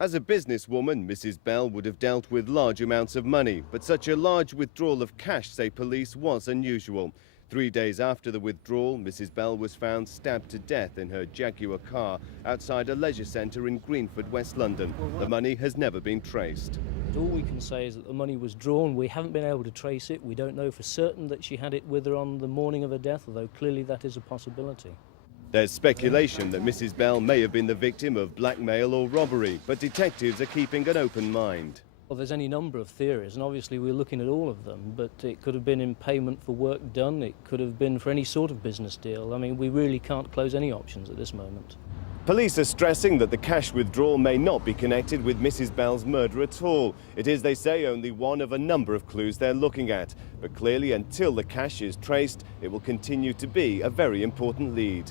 As a businesswoman, Mrs. Bell would have dealt with large amounts of money, but such a large withdrawal of cash, say police, was unusual. 3 days after the withdrawal, Mrs. Bell was found stabbed to death in her Jaguar car outside a leisure centre in Greenford, West London. The money has never been traced. All we can say is that the money was drawn. We haven't been able to trace it. We don't know for certain that she had it with her on the morning of her death, although clearly that is a possibility. There's speculation that Mrs. Bell may have been the victim of blackmail or robbery, but detectives are keeping an open mind. Well, there's any number of theories, and obviously we're looking at all of them, but it could have been in payment for work done. It could have been for any sort of business deal. I mean, we really can't close any options at this moment. Police are stressing that the cash withdrawal may not be connected with Mrs. Bell's murder at all. It is, they say, only one of a number of clues they're looking at. But clearly, until the cash is traced, it will continue to be a very important lead.